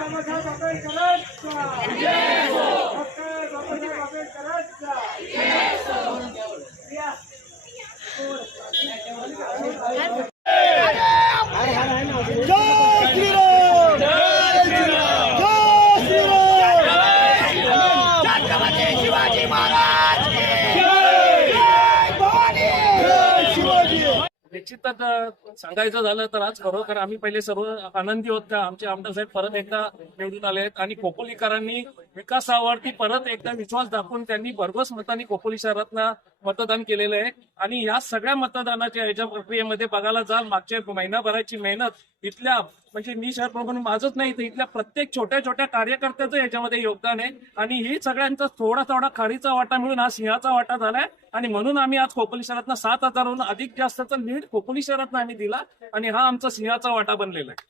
बाबासाहेब आंबेडकरांचा डॉक्टर बाबासाहेब आंबेडकरांचा शिवाजी महाराज निश्चितच सांगायचं झालं तर आज खरोखर आम्ही पहिले सर्व आनंदी होत का आमचे आमदार साहेब परत एकदा निवडून आले आहेत आणि खोपोलीकरांनी विकासावरती परत एकदा विश्वास दाखवून त्यांनी भरघोस मतांनी खोपोली शहरातनं मतदान केलेलं आहे. आणि या सगळ्या मतदानाच्या याच्या प्रक्रियेमध्ये बघायला जाल मागच्या महिनाभराची मेहनत इथल्या म्हणजे मी शहर प्रमुख माझंच नाही तर इथल्या प्रत्येक छोट्या छोट्या कार्यकर्त्याचं याच्यामध्ये योगदान आहे. आणि ही सगळ्यांचा थोडा थोडा खारीचा वाटा मिळून हा सिंहाचा वाटा झालाय. आणि म्हणून आम्ही आज खोपोली शहरातनं सात हजारहून अधिक जास्तचा लीड खोपोली शहरातनं आम्ही दिला. आणि हा आमचा सिंहाचा वाटा बनलेला आहे.